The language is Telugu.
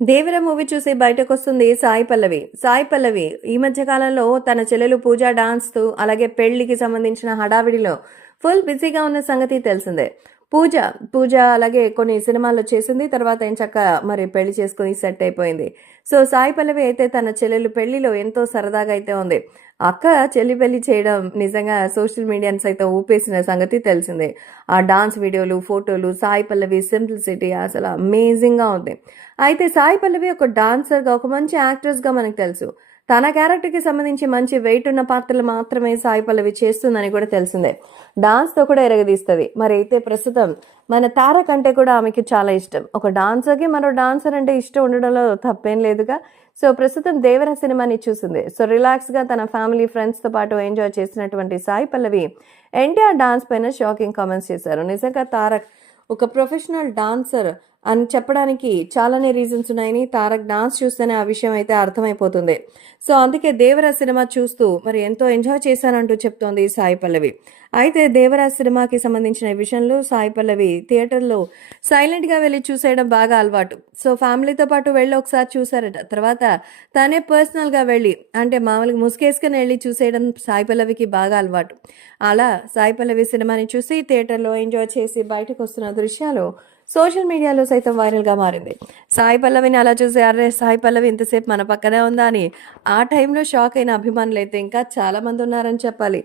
దేవర మూవీ చూసి బయటకు వస్తుంది సాయి పల్లవి. సాయి పల్లవి ఈ మధ్య కాలంలో తన చెల్లెలు పూజ డాన్స్తో అలాగే పెళ్ళికి సంబంధించిన హడావిడిలో ఫుల్ బిజీగా ఉన్న సంగతి తెలిసిందే. పూజ పూజ అలాగే కొన్ని సినిమాల్లో చేసింది తర్వాత ఏం చక్క మరి పెళ్ళి చేసుకుని సెట్ అయిపోయింది. సో సాయి పల్లవి అయితే తన చెల్లెలు పెళ్ళిలో ఎంతో సరదాగా అయితే ఉంది. అక్క చెల్లి పెళ్ళి చేయడం నిజంగా సోషల్ మీడియాని సైతం ఊపేసిన సంగతి తెలిసిందే. ఆ డాన్స్ వీడియోలు ఫోటోలు సాయి పల్లవి సింప్లిసిటీ అసలు అమేజింగ్గా ఉంది. అయితే సాయి పల్లవి ఒక డాన్సర్గా ఒక మంచి యాక్ట్రెస్గా మనకు తెలుసు. తన క్యారెక్టర్కి సంబంధించి మంచి వెయిట్ ఉన్న పాత్రలు మాత్రమే సాయి పల్లవి చేస్తుందని కూడా తెలిసిందే. డాన్స్తో కూడా ఎరగదీస్తుంది. మరి అయితే ప్రస్తుతం మన తార కంటే కూడా ఆమెకి చాలా ఇష్టం. ఒక డాన్సర్కి మరో డాన్సర్ అంటే ఇష్టం ఉండడంలో తప్పేం లేదుగా. సో ప్రస్తుతం దేవర సినిమాని చూసింది. సో రిలాక్స్గా తన ఫ్యామిలీ ఫ్రెండ్స్తో పాటు ఎంజాయ్ చేసినటువంటి సాయి పల్లవి ఎన్టీఆర్ డాన్స్ పైన షాకింగ్ కామెంట్స్ చేశారు. నిజంగా తారక్ ఒక ప్రొఫెషనల్ డాన్సర్ అని చెప్పడానికి చాలానే రీజన్స్ ఉన్నాయని తారక్ డాన్స్ చూస్తేనే ఆ విషయం అయితే అర్థమైపోతుంది. సో అందుకే దేవరా సినిమా చూస్తూ మరి ఎంతో ఎంజాయ్ చేశానంటూ చెప్తోంది సాయి పల్లవి. అయితే దేవరా సినిమాకి సంబంధించిన విషయంలో సాయి పల్లవి థియేటర్లో సైలెంట్గా వెళ్ళి చూసేయడం బాగా అలవాటు. సో ఫ్యామిలీతో పాటు వెళ్ళి ఒకసారి చూసారట తర్వాత తనే పర్సనల్గా వెళ్ళి అంటే మామూలుగా ముసుకేసుకుని వెళ్ళి చూసేయడం సాయి పల్లవికి బాగా అలవాటు. అలా సాయి పల్లవి సినిమాని చూసి థియేటర్లో ఎంజాయ్ చేసి బయటకు వస్తున్న దృశ్యాలు సోషల్ మీడియాలో సైతం వైరల్గా మారింది. సాయి పల్లవిని అలా చూసి అరే సాయి పల్లవి ఇంతసేపు మన పక్కనే ఉందా అని ఆ టైంలో షాక్ అయిన అభిమానులు అయితే ఇంకా చాలామంది ఉన్నారని చెప్పాలి.